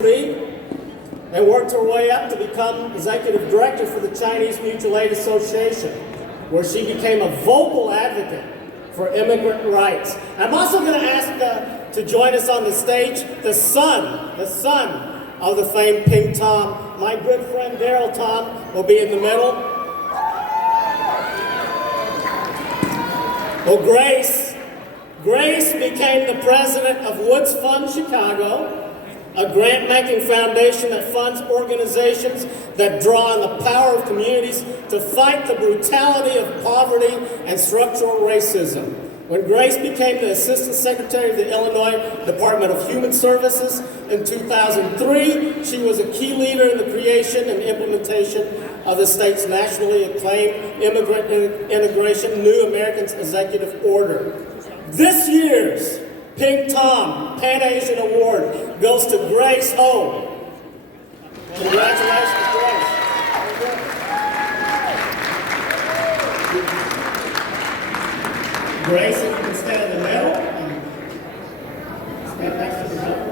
and worked her way up to become executive director for the Chinese Mutual Aid Association, where she became a vocal advocate for immigrant rights. I'm also going to ask to join us on the stage the son of the famed Pink Tom. My good friend Daryl Tom will be in the middle. Well, Grace became the president of Woods Fund Chicago, a grant-making foundation that funds organizations that draw on the power of communities to fight the brutality of poverty and structural racism. When Grace became the Assistant Secretary of the Illinois Department of Human Services in 2003, she was a key leader in the creation and implementation of the state's nationally acclaimed Immigrant Integration New Americans Executive Order. This year's Pink Tom Pan-Asian Award goes to Grace Ho. Congratulations, Grace. Grace, if you can stand in the middle and stand next to the door.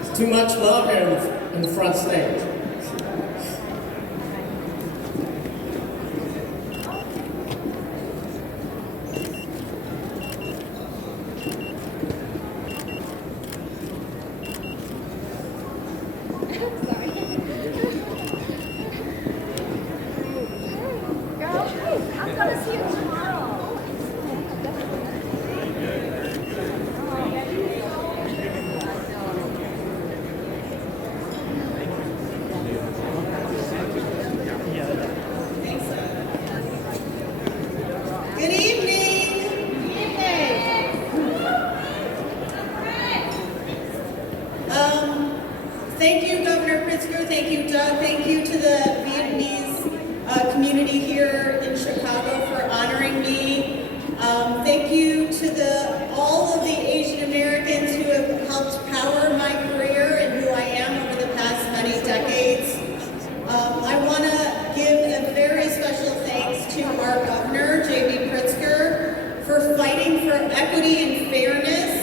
There's too much love here in the front stage. Thank you, Governor Pritzker. Thank you, Doug. Thank you to the Vietnamese community here in Chicago for honoring me. Thank you to all of the Asian Americans who have helped power my career and who I am over the past many decades. I want to give a very special thanks to our Governor, J.B. Pritzker, for fighting for equity and fairness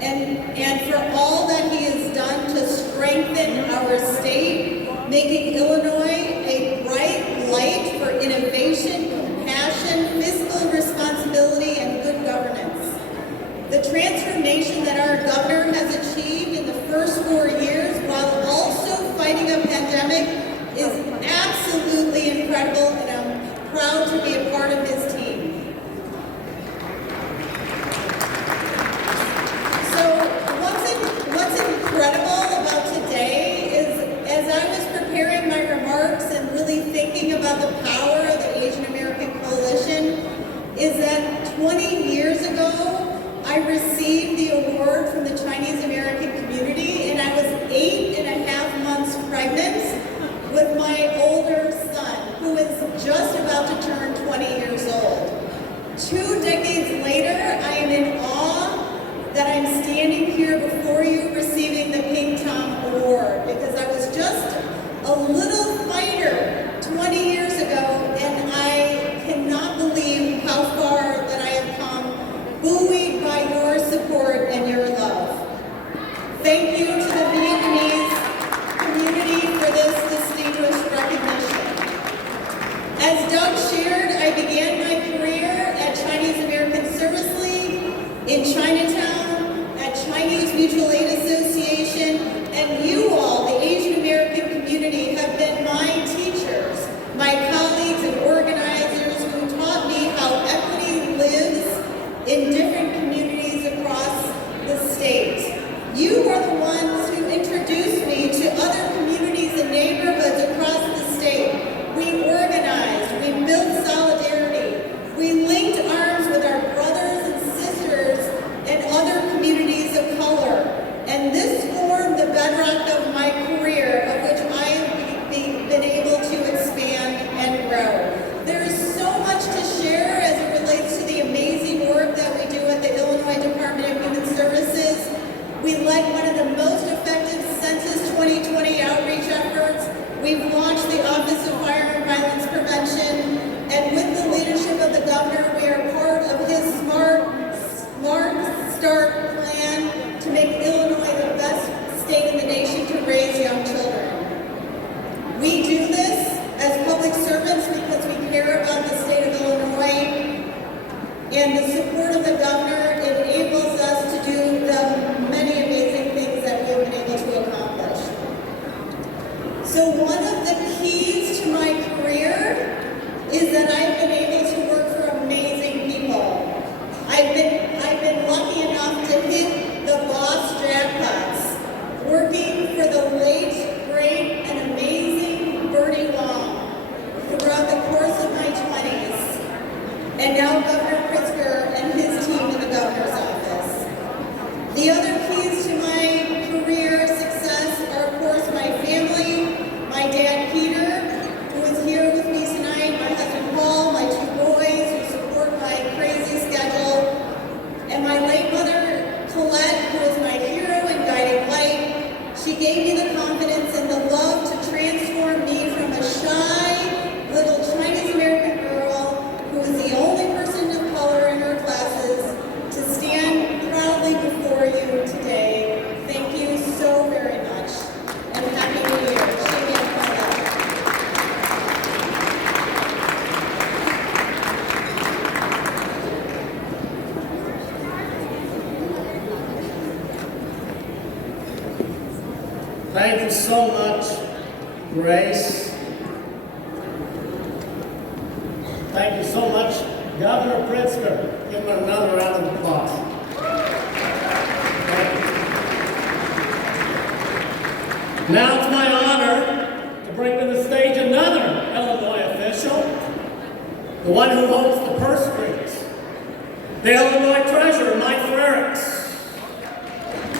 and for all that he has done to strengthen our state, making Illinois a bright light for innovation, compassion, fiscal responsibility, and good governance. The transformation that our governor has achieved in the first 4 years while also fighting a pandemic is absolutely incredible, and I'm proud to be a part of his team. What's incredible about today is, as I was preparing my remarks and really thinking about the power of the Asian American Coalition, is that 20 years ago, I received the award from the Chinese American community, and I was 8.5 months pregnant with my older son, who is just about to turn 20 years old. 2 decades later, I am in awe that I'm standing here before you receiving the Pink Tom Award, because I was just a little fighter 20 years ago, and I cannot believe how far that I have come, buoyed by your support and your love. Thank you to the Vietnamese community for this distinguished recognition. As Doug shared, I began my career at Chinese American Service League in Chinatown, at Chinese Mutual Aid Association, and you all, the Asian American community, have been my teachers, my colleagues and organizers who taught me how equity lives in different communities across the state. You are the ones who introduced me to other communities and neighborhoods across the state. We organized, we built solidarity, we linked arms with our brothers and sisters and other communities of color. And this formed the bedrock of my career, of which I have been able to expand and grow. There is so much to share as it relates to the amazing work that we do at the Illinois Department of Human Services. We led one of the most effective Census 2020 outreach efforts. We've launched the Office of Fire and Violence Prevention, and with the leadership of the governor, we are part of his Smart Start plan to make Illinois Thank you so much, Grace. Thank you so much, Governor Pritzker. Give him another round of applause. Thank you. Now it's my honor to bring to the stage another Illinois official, the one who holds the purse strings, the Illinois Treasurer, Mike Frericks.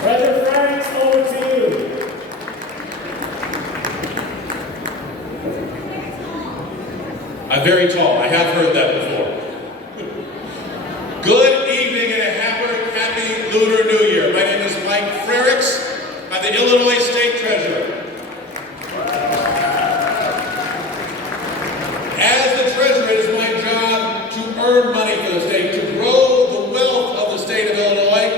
Treasurer Frericks, over to you. I'm very tall. I have heard that before. Good evening and a happy Lunar New Year. My name is Mike Frericks. I'm the Illinois State Treasurer. As the Treasurer, it is my job to earn money for the state, to grow the wealth of the state of Illinois.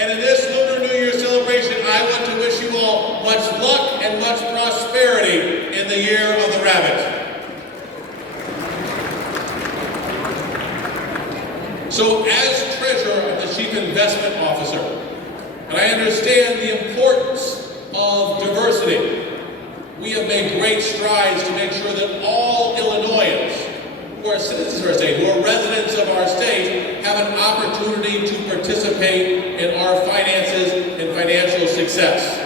And in this Lunar New Year celebration, I want to wish you all much luck and much prosperity in the year of the rabbit. So as Treasurer, I'm the Chief Investment Officer, and I understand the importance of diversity. We have made great strides to make sure that all Illinoisans who are citizens of our state, who are residents of our state, have an opportunity to participate in our finances and financial success.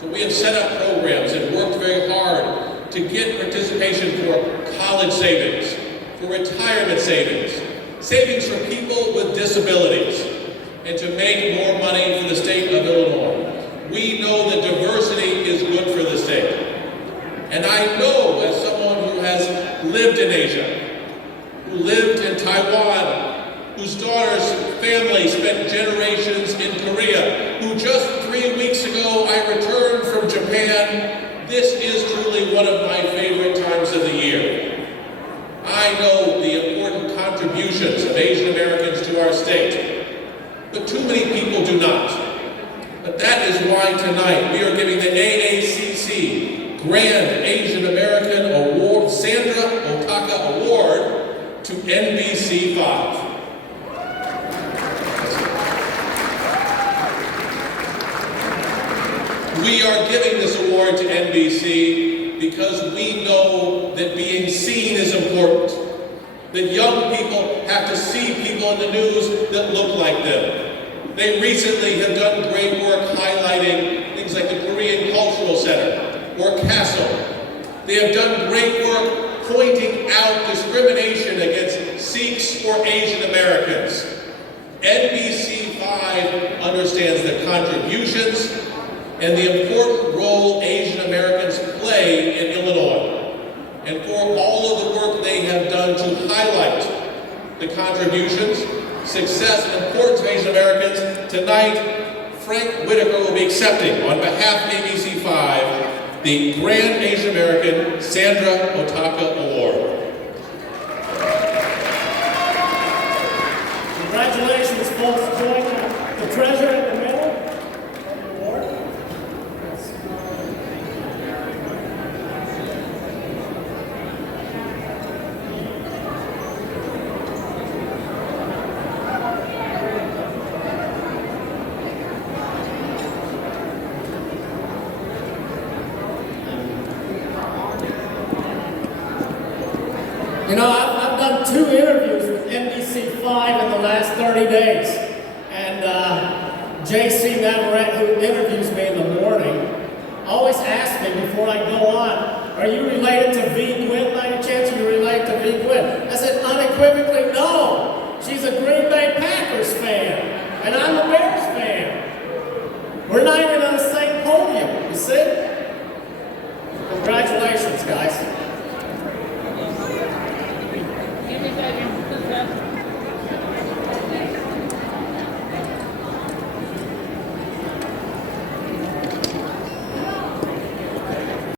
So we have set up programs and worked very hard to get participation for college savings, for retirement savings, savings for people with disabilities, and to make more money for the state of Illinois. We know that diversity is good for the state. And I know, as someone who has lived in Asia, who lived in Taiwan, whose daughter's family spent generations in Korea, who just 3 weeks ago I returned from Japan, this is truly one of my favorite times of the year. I know the important contributions of Asian Americans to our state, but too many people do not. But that is why tonight we are giving the AACC Grand Asian American Award, Sandra Otaka Award to NBC 5. We are giving this award to NBC because we know that being seen is important. That young people have to see people in the news that look like them. They recently have done great work highlighting things like the Korean Cultural Center or Castle. They have done great work pointing out discrimination against Sikhs or Asian Americans. NBC 5 understands the contributions and the important role Asian Americans play in Illinois, and for all of the work they have done to highlight the contributions, success, and importance of Asian Americans. Tonight, Frank Whitaker will be accepting, on behalf of ABC 5, the Grand Asian American Sandra Otaka Award. Congratulations, folks. Join the treasurer in the middle. Award. You know, I've done 2 interviews with NBC 5 in the last 30 days. And J.C. Navarrete, who interviews me in the morning, always asks me before I go on, are you related to V.